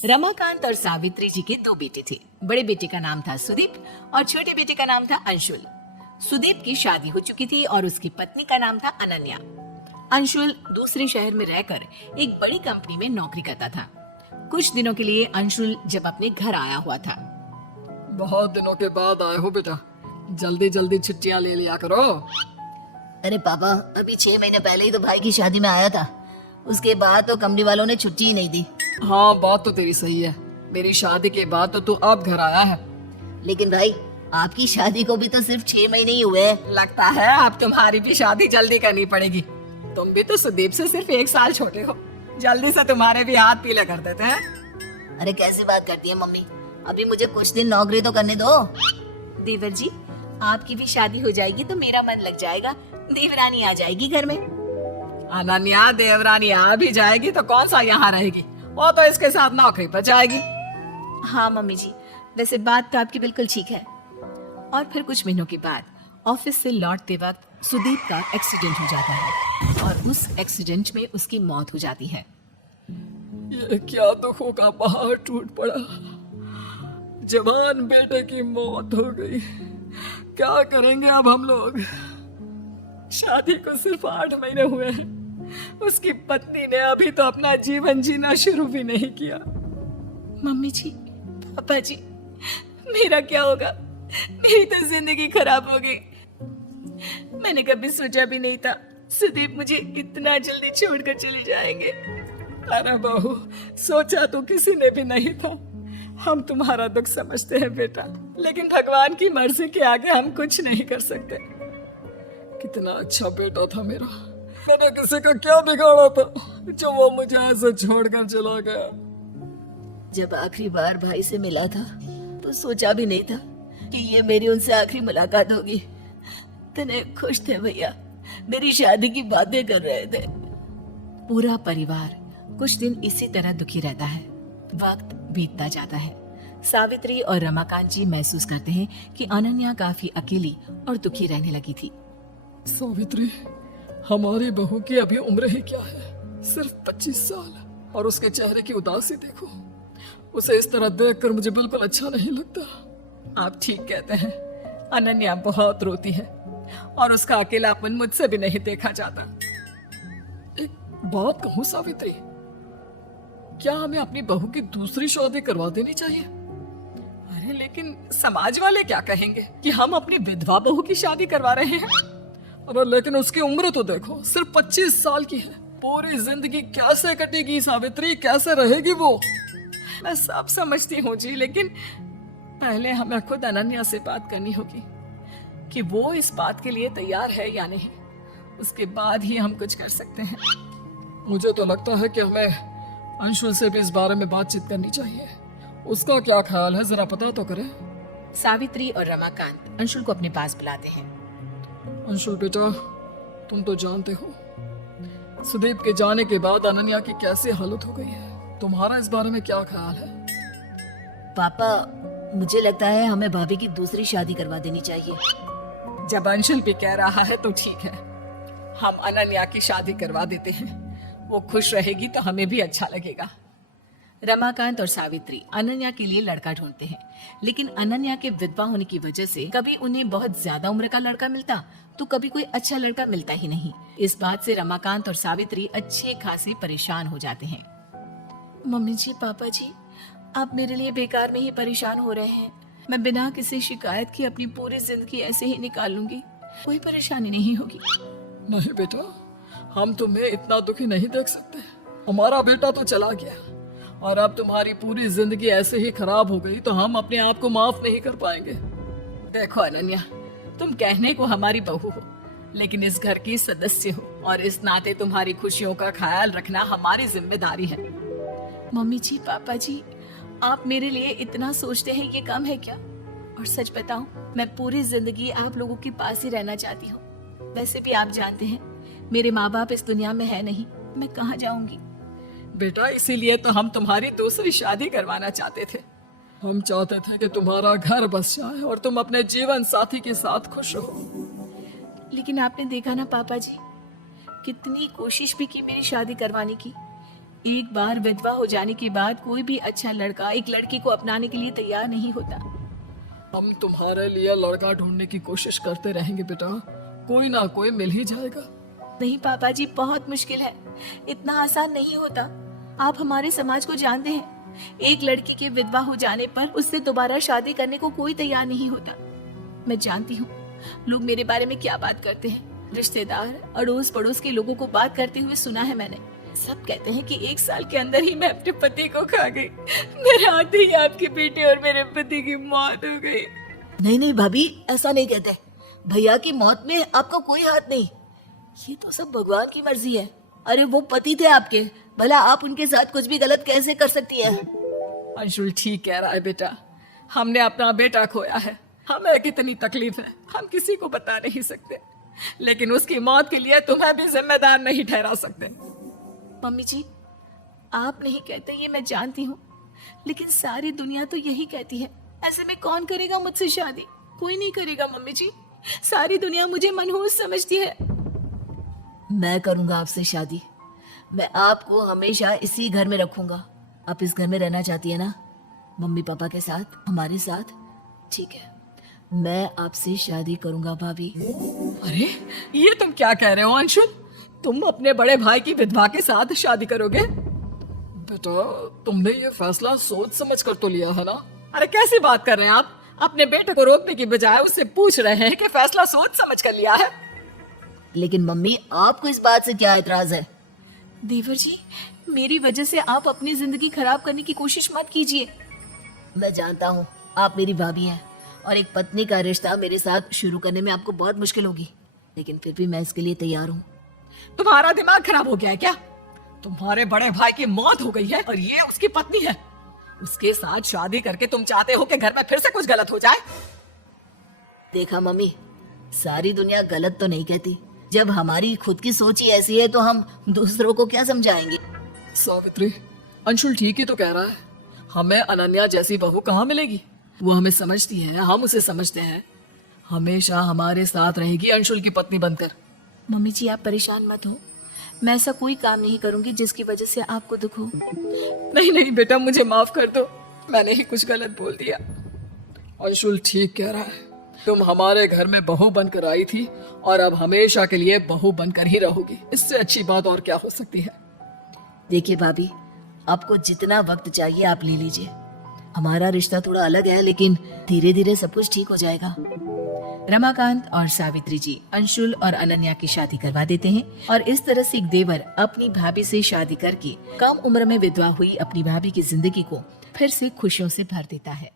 रमाकांत और सावित्री जी के दो बेटे थे। बड़े बेटे का नाम था सुदीप और छोटे बेटे का नाम था अंशुल। सुदीप की शादी हो चुकी थी और उसकी पत्नी का नाम था अनन्या। अंशुल दूसरे शहर में रहकर एक बड़ी कंपनी में नौकरी करता था। कुछ दिनों के लिए अंशुल जब अपने घर आया हुआ था। बहुत दिनों के बाद आए हो बेटा, जल्दी जल्दी छुट्टियां ले लिया करो। अरे पापा, अभी 6 महीने पहले ही तो भाई की शादी में आया था। उसके बाद तो कंपनी वालों ने छुट्टी ही नहीं दी। हाँ, बात तो तेरी सही है। मेरी शादी के बाद तो तू अब घर आया है। लेकिन भाई, आपकी शादी को भी तो सिर्फ 6 महीने ही हुए हैं। लगता है अब तुम्हारी भी शादी जल्दी करनी पड़ेगी। तुम भी तो सुदीप से सिर्फ 1 साल छोटे हो। जल्दी से तुम्हारे भी हाथ पीले कर देते हैं। अरे कैसी बात करती है मम्मी, अभी मुझे कुछ दिन नौकरी तो करने दो। देवर जी, आपकी भी शादी हो जाएगी तो मेरा मन लग जाएगा। देवरानी आ जाएगी घर में। अनन्या देवरानी आ भी जाएगी तो कौन सा यहाँ रहेगी, वो तो इसके साथ नौकरी पर जाएगी। हाँ मम्मी जी, वैसे बात तो आपकी बिल्कुल ठीक है। और फिर कुछ महीनों के बाद ऑफिस से लौटते वक्त सुदीप का एक्सीडेंट हो जाता है और उस एक्सीडेंट में उसकी मौत हो जाती है। ये क्या दुखों का पहाड़ टूट पड़ा। जवान बेटे की मौत हो गई। क्या करेंगे अब हम लोग। शादी को सिर्फ 8 महीने हुए हैं। उसकी पत्नी ने अभी तो अपना जीवन जीना शुरू भी नहीं किया। मम्मी जी, पापा जी, मेरा क्या होगा। मेरी तो जिंदगी खराब हो गई। मैंने कभी सोचा भी नहीं था सुदीप मुझे इतना जल्दी छोड़कर चले जाएंगे। अरे बहू, सोचा तो किसी ने भी नहीं था। हम तुम्हारा दुख समझते हैं बेटा, लेकिन भगवान की मर्जी के आगे हम कुछ नहीं कर सकते। कितना अच्छा बेटा था मेरा। मैंने किसी का क्या बिगाड़ा था जो वो मुझे ऐसे छोड़कर चला गया। जब आखिरी बार भाई से मिला था तो सोचा भी नहीं था कि ये मेरी उनसे आखिरी मुलाकात होगी। इतने खुश थे भैया, मेरी शादी की बातें कर रहे थे। पूरा परिवार कुछ दिन इसी तरह दुखी रहता है। वक्त बीतता जाता है। सावित्री और रमाकांत जी महसूस करते हैं कि अनन्या काफी अकेली और दुखी रहने लगी थी। सावित्री, हमारी बहू की अभी उम्र ही क्या है, सिर्फ 25 साल, और उसके चेहरे की उदासी देखो। उसे इस तरह देखकर मुझे बिल्कुल अच्छा नहीं लगता। आप ठीक कहते हैं। अनन्या बहुत रोती है और उसका अकेलापन मुझसे भी नहीं देखा जाता। एक बात कहूं सावित्री, क्या हमें अपनी बहू की दूसरी शादी करवा देनी चाहिए? अरे लेकिन समाज वाले क्या कहेंगे कि हम अपनी विधवा बहू की शादी करवा रहे हैं। अरे लेकिन उसकी उम्र तो देखो, सिर्फ 25 साल की है। पूरी जिंदगी कैसे कटेगी सावित्री, कैसे रहेगी वो? मैं सब समझती हूँ जी, लेकिन पहले हमें खुद अनन्या से बात करनी होगी कि वो इस बात के लिए तैयार है या नहीं। उसके बाद ही हम कुछ कर सकते हैं। मुझे तो लगता है कि हमें अंशुल से भी इस बारे में बातचीत करनी चाहिए। उसका क्या ख्याल है, जरा पता तो करें। सावित्री और रमाकांत अंशुल को अपने पास बुलाते हैं। अंशुल बेटा, तुम तो जानते हो सुदीप के जाने के बाद अनन्या की कैसी हालत हो गई है। तुम्हारा इस बारे में क्या ख्याल है? पापा, मुझे लगता है हमें भाभी की दूसरी शादी करवा देनी चाहिए। जब अंशुल भी कह रहा है तो ठीक है, हम अनन्या की शादी करवा देते हैं। वो खुश रहेगी तो हमें भी अच्छा लगेगा। रमाकांत और सावित्री अनन्या के लिए लड़का ढूंढते हैं, लेकिन अनन्या के विधवा होने की वजह से कभी उन्हें बहुत ज्यादा उम्र का लड़का मिलता तो कभी कोई अच्छा लड़का मिलता ही नहीं। इस बात से रमाकांत और सावित्री अच्छे खासे परेशान हो जाते हैं। मम्मी जी, पापा जी, आप मेरे लिए बेकार में ही परेशान हो रहे हैं। मैं बिना किसी शिकायत की अपनी पूरी जिंदगी ऐसे ही निकाल लूंगी। कोई परेशानी नहीं होगी। नहीं बेटा, हम तुम्हें इतना दुखी नहीं देख सकते। हमारा बेटा तो चला गया और अब तुम्हारी पूरी जिंदगी ऐसे ही खराब हो गई तो हम अपने आप को माफ नहीं कर पाएंगे। देखो अनन्या, तुम कहने को हमारी बहू हो, लेकिन इस घर की सदस्य हो और इस नाते तुम्हारी खुशियों का ख्याल रखना हमारी जिम्मेदारी है। मम्मी जी, पापा जी, आप मेरे लिए इतना सोचते हैं, ये कम है क्या? और सच बताऊं, मैं पूरी जिंदगी आप लोगों के पास ही रहना चाहती हूँ। वैसे भी आप जानते हैं मेरे माँ बाप इस दुनिया में है नहीं, मैं कहाँ जाऊंगी। बेटा, इसीलिए तो हम तुम्हारी दूसरी शादी करवाना चाहते थे। हम चाहते थे कि तुम्हारा घर बस जाए और तुम अपने जीवन साथी के साथ खुश रहो। लेकिन आपने देखा ना पापा जी, कितनी कोशिश भी की मेरी शादी करवाने की, एक बार विधवा हो जाने के बाद कोई भी अच्छा लड़का एक लड़की को अपनाने के लिए तैयार नहीं होता। हम तुम्हारे लिए लड़का ढूंढने की कोशिश करते रहेंगे बेटा, कोई ना कोई मिल ही जाएगा। नहीं पापा जी, बहुत मुश्किल है, इतना आसान नहीं होता। आप हमारे समाज को जानते हैं, एक लड़की के विधवा हो जाने पर उससे दोबारा शादी करने को कोई तैयार नहीं होता। मैं जानती हूँ लोग मेरे बारे में क्या बात करते हैं। रिश्तेदार, अड़ोस पड़ोस के लोगों को बात करते हुए सुना है मैंने। सब कहते हैं कि 1 साल के अंदर ही मैं अपने पति को खा गई। मेरे आते ही आपके बेटे और मेरे पति की मौत हो गई। नहीं नहीं भाभी, ऐसा नहीं कहते। भैया की मौत में आपका कोई हाथ नहीं, ये तो सब भगवान की मर्जी है। अरे वो पति थे आपके, भला आप उनके साथ कुछ भी गलत कैसे कर सकती है? अंशुल ठीक कह रहा है बेटा, हमने अपना बेटा खोया है, हमें कितनी तकलीफ है हम किसी को बता नहीं सकते, लेकिन उसकी मौत के लिए तुम्हें भी जिम्मेदार नहीं ठहरा सकते। मम्मी जी, आप नहीं कहते ये मैं जानती हूँ, लेकिन सारी दुनिया तो यही कहती है। ऐसे में कौन करेगा मुझसे शादी? कोई नहीं करेगा मम्मी जी, सारी दुनिया मुझे मनहूस समझती है। मैं करूंगा आपसे शादी, मैं आपको हमेशा इसी घर में रखूंगा। आप इस घर में रहना चाहती है ना, मम्मी पापा के साथ, हमारे साथ? ठीक है, मैं आपसे शादी करूंगा भाभी। अरे ये तुम क्या कह रहे हो अंशुल, तुम अपने बड़े भाई की विधवा के साथ शादी करोगे? बेटा तुमने ये फैसला सोच समझ कर तो लिया है ना? अरे कैसी बात कर रहे हैं आप, अपने बेटे को रोकने की बजाय उससे पूछ रहे हैं कि फैसला सोच समझ कर लिया है। लेकिन मम्मी, आपको इस बात से क्या एतराज है? देवर जी, मेरी वजह से आप अपनी जिंदगी खराब करने की कोशिश मत कीजिए। मैं जानता हूँ आप मेरी भाभी हैं और एक पत्नी का रिश्ता मेरे साथ शुरू करने में आपको बहुत मुश्किल होगी, लेकिन फिर भी मैं इसके लिए तैयार हूँ। तुम्हारा दिमाग खराब हो गया है क्या? तुम्हारे बड़े भाई की मौत हो गई है और ये उसकी पत्नी है, उसके साथ शादी करके तुम चाहते हो कि घर में फिर से कुछ गलत हो जाए? देखा मम्मी, सारी दुनिया गलत तो नहीं कहती, जब हमारी खुद की सोच ही ऐसी है तो हम दूसरों को क्या समझाएंगे? सावित्री, अंशुल ठीक ही तो कह रहा है, हमें अनन्या जैसी बहू कहाँ मिलेगी? वो हमें समझती है, हम उसे समझते हैं, हमेशा हमारे साथ रहेगी अंशुल की पत्नी बनकर। मम्मी जी, आप परेशान मत हो, मैं ऐसा कोई काम नहीं करूंगी जिसकी वजह से आपको दुख हो। नहीं नहीं बेटा, मुझे माफ कर दो, मैंने ही कुछ गलत बोल दिया। अंशुल ठीक कह रहा है, तुम हमारे घर में बहू बनकर आई थी और अब हमेशा के लिए बहू बनकर ही रहोगी, इससे अच्छी बात और क्या हो सकती है? देखिए भाभी, आपको जितना वक्त चाहिए आप ले लीजिए। हमारा रिश्ता थोड़ा अलग है, लेकिन धीरे धीरे सब कुछ ठीक हो जाएगा। रमाकांत और सावित्री जी अंशुल और अनन्या की शादी करवा देते हैं और इस तरह से एक देवर अपनी भाभी से शादी करके कम उम्र में विधवा हुई अपनी भाभी की जिंदगी को फिर से खुशियों से भर देता है।